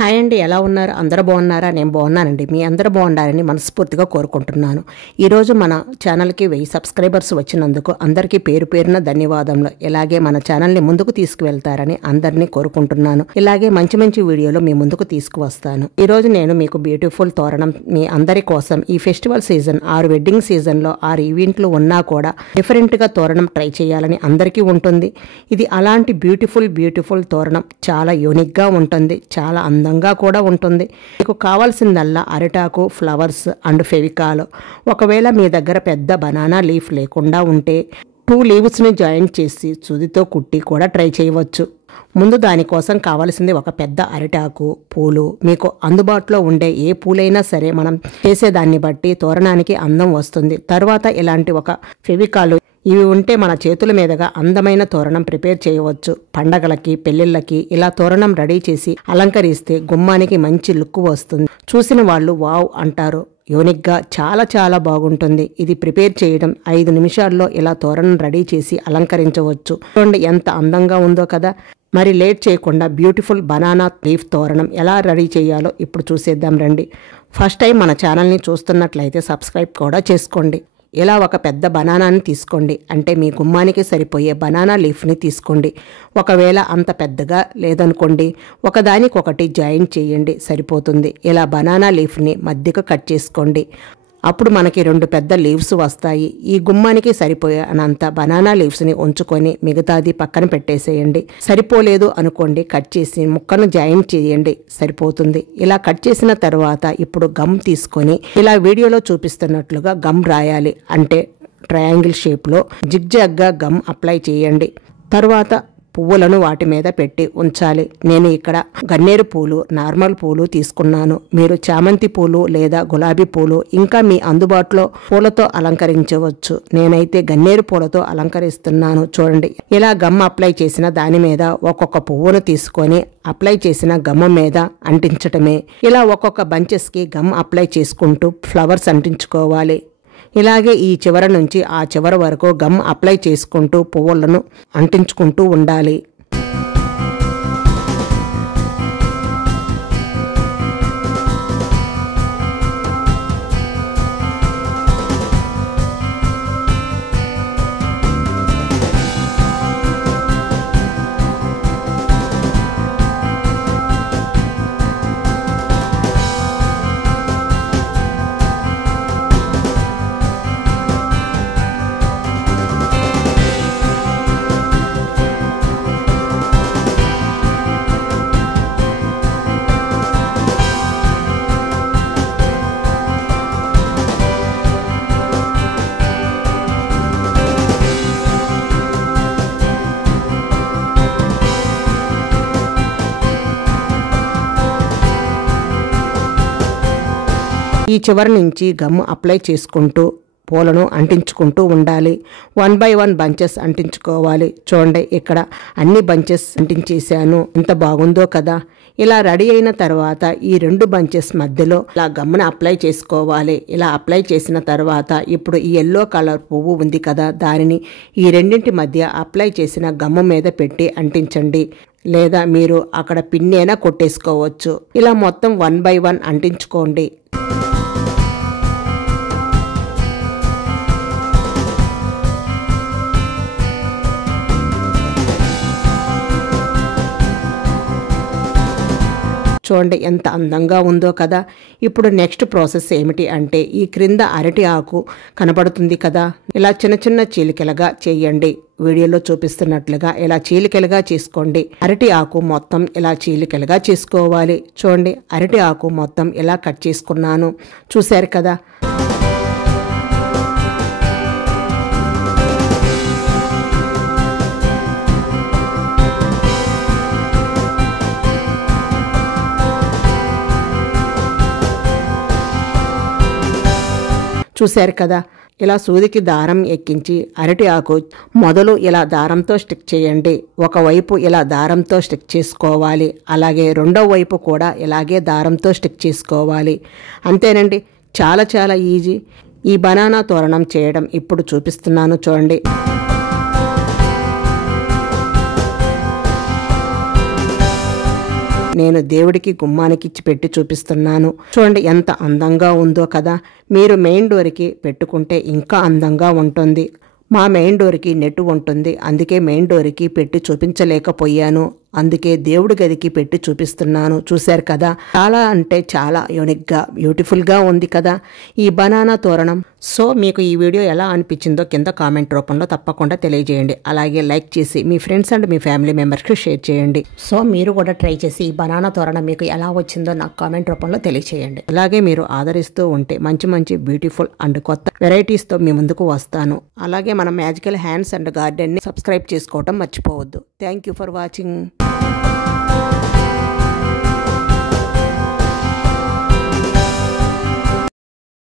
Hi అండి, ఎలా ఉన్నారు? అందరూ బాగున్నారా? నేను బాగున్నానండి. మీ అందరూ బాగుండాలని మనస్ఫూర్తిగా కోరుకుంటున్నాను. ఈరోజు మన ఛానల్కి 1000 సబ్స్క్రైబర్స్ వచ్చినందుకు అందరికీ పేరు పేరున ధన్యవాదములు. ఇలాగే మన ఛానల్ని ముందుకు తీసుకువెళ్తారని అందరినీ కోరుకుంటున్నాను. ఇలాగే మంచి మంచి వీడియోలు మీ ముందుకు తీసుకువస్తాను. ఈరోజు నేను మీకు బ్యూటిఫుల్ తోరణం మీ అందరి కోసం ఈ ఫెస్టివల్ సీజన్ 6 వెడ్డింగ్ సీజన్లో 6 ఈవెంట్లు ఉన్నా కూడా డిఫరెంట్గా తోరణం ట్రై చేయాలని అందరికీ ఉంటుంది. ఇది అలాంటి బ్యూటిఫుల్ తోరణం. చాలా యూనిక్గా ఉంటుంది, చాలా అందంగా కూడా ఉంటుంది. మీకు కావాల్సిందల్లా అరిటాకు, ఫ్లవర్స్ అండ్ ఫెవికాల్. ఒకవేళ మీ దగ్గర పెద్ద బనానా లీఫ్ లేకుండా ఉంటే 2 లీవ్స్ని జాయింట్ చేసి సూదితో కుట్టి కూడా ట్రై చేయవచ్చు. ముందు దానికోసం కావాల్సింది ఒక పెద్ద అరిటాకు, పూలు. మీకు అందుబాటులో ఉండే ఏ పూలైనా సరే మనం చేసేదాన్ని బట్టి తోరణానికి అందం వస్తుంది. తర్వాత ఇలాంటి ఒక ఫెవికాల్ ఇవి ఉంటే మన చేతుల మీదుగా అందమైన తోరణం ప్రిపేర్ చేయవచ్చు. పండగలకి, పెళ్లిళ్ళకి ఇలా తోరణం రెడీ చేసి అలంకరిస్తే గుమ్మానికి మంచి లుక్ వస్తుంది. చూసిన వాళ్ళు వావ్ అంటారు. యూనిక్గా చాలా బాగుంటుంది. ఇది ప్రిపేర్ చేయడం 5 నిమిషాల్లో ఇలా తోరణం రెడీ చేసి అలంకరించవచ్చు. చూడండి ఎంత అందంగా ఉందో కదా. మరి లేట్ చేయకుండా బ్యూటిఫుల్ బనానా లీఫ్ తోరణం ఎలా రెడీ చేయాలో ఇప్పుడు చూసేద్దాం రండి. ఫస్ట్ టైం మన ఛానల్ని చూస్తున్నట్లయితే సబ్స్క్రైబ్ కూడా చేసుకోండి. ఇలా ఒక పెద్ద బనానాని తీసుకోండి, అంటే మీ గుమ్మానికి సరిపోయే బనానా లీఫ్ని తీసుకోండి. ఒకవేళ అంత పెద్దగా లేదనుకోండి, ఒకదానికొకటి జాయింట్ చేయండి, సరిపోతుంది. ఇలా బనానా లీఫ్ని మధ్యకు కట్ చేసుకోండి. అప్పుడు మనకి 2 పెద్ద లీవ్స్ వస్తాయి. ఈ గుమ్మానికి సరిపోయేంత బనానా లీవ్స్ని ఉంచుకొని మిగతాది పక్కన పెట్టేసేయండి. సరిపోలేదు అనుకోండి, కట్ చేసి ముక్కను జాయింట్ చేయండి, సరిపోతుంది. ఇలా కట్ చేసిన తర్వాత ఇప్పుడు గమ్ తీసుకొని ఇలా వీడియోలో చూపిస్తున్నట్లుగా గమ్ రాయాలి. అంటే ట్రయాంగిల్ షేప్లో జిగ్జాగ్గా గమ్ అప్లై చేయండి. తర్వాత పువ్వులను వాటి మీద పెట్టి ఉంచాలి. నేను ఇక్కడ గన్నేరు పూలు, నార్మల్ పూలు తీసుకున్నాను. మీరు చామంతి పూలు లేదా గులాబీ పూలు ఇంకా మీ అందుబాటులో పూలతో అలంకరించవచ్చు. నేనైతే గన్నేరు పూలతో అలంకరిస్తున్నాను. చూడండి, ఇలా గమ్ అప్లై చేసిన దాని మీద ఒక్కొక్క పువ్వును తీసుకొని అప్లై చేసిన గమ్ మీద అంటించటమే. ఇలా ఒక్కొక్క బంచెస్కి గమ్ అప్లై చేసుకుంటూ ఫ్లవర్స్ అంటించుకోవాలి. ఇలాగే ఈ చివర నుంచి ఆ చివరి వరకు గమ్ అప్లై చేసుకుంటూ పువ్వులను అంటించుకుంటూ ఉండాలి. ఈ చివరి నుంచి గమ్ అప్లై చేసుకుంటూ పూలను అంటించుకుంటూ ఉండాలి. 1 by 1 బంచెస్ అంటించుకోవాలి. చూడండి, ఇక్కడ అన్ని బంచెస్ అంటించేసాను. ఎంత బాగుందో కదా. ఇలా రెడీ అయిన తర్వాత ఈ 2 బంచెస్ మధ్యలో ఇలా గమ్మున అప్లై చేసుకోవాలి. ఇలా అప్లై చేసిన తర్వాత ఇప్పుడు ఈ ఎల్లో కలర్ పువ్వు ఉంది కదా, దానిని ఈ రెండింటి మధ్య అప్లై చేసిన గమ్ము మీద పెట్టి అంటించండి. లేదా మీరు అక్కడ పిన్నైనా కొట్టేసుకోవచ్చు. ఇలా మొత్తం 1 by 1 అంటించుకోండి. చూడండి ఎంత అందంగా ఉందో కదా. ఇప్పుడు నెక్స్ట్ ప్రాసెస్ ఏమిటి అంటే ఈ క్రింద అరటి ఆకు కనబడుతుంది కదా, ఇలా చిన్న చీలికలుగా చేయండి. వీడియోలో చూపిస్తున్నట్లుగా ఇలా చీలికలుగా చేసుకోండి. అరటి ఆకు మొత్తం ఇలా చీలికలుగా చేసుకోవాలి. చూడండి, అరటి ఆకు మొత్తం ఇలా కట్ చేసుకున్నాను. చూశారు కదా. చూశారు కదా. ఇలా సూదికి దారం ఎక్కించి అరటి ఆకు మొదలు ఇలా దారంతో స్టిక్ చేయండి. ఒకవైపు ఇలా దారంతో స్టిక్ చేసుకోవాలి. అలాగే రెండో వైపు కూడా ఇలాగే దారంతో స్టిక్ చేసుకోవాలి. అంతేనండి, చాలా ఈజీ. ఈ బనానా తోరణం చేయడం ఇప్పుడు చూపిస్తున్నాను చూడండి. నేను దేవుడికి గుమ్మానికి ఇచ్చి పెట్టి చూపిస్తున్నాను. చూడండి ఎంత అందంగా ఉందో కదా. మీరు మెయిన్ డోర్కి పెట్టుకుంటే ఇంకా అందంగా ఉంటుంది. మా మెయిన్ డోర్కి నెట్ ఉంటుంది, అందుకే మెయిన్ డోర్కి పెట్టి చూపించలేకపోయాను. అందుకే దేవుడి గదికి పెట్టి చూపిస్తున్నాను. చూశారు కదా, చాలా అంటే చాలా యూనిక్గా బ్యూటిఫుల్గా ఉంది కదా ఈ బనానా తోరణం. సో మీకు ఈ వీడియో ఎలా అనిపించిందో కింద కామెంట్ రూపంలో తప్పకుండా తెలియజేయండి. అలాగే లైక్ చేసి మీ ఫ్రెండ్స్ అండ్ మీ ఫ్యామిలీ మెంబర్స్కి షేర్ చేయండి. సో మీరు కూడా ట్రై చేసి ఈ బనానా తోరణం మీకు ఎలా వచ్చిందో నాకు కామెంట్ రూపంలో తెలియజేయండి. అలాగే మీరు ఆదరిస్తూ ఉంటే మంచి మంచి బ్యూటిఫుల్ అండ్ కొత్త వెరైటీస్తో మీ ముందుకు వస్తాను. అలాగే మన మ్యాజికల్ హ్యాండ్స్ అండ్ గార్డెన్ని సబ్స్క్రైబ్ చేసుకోవడం మర్చిపోవద్దు. Thank you for watching.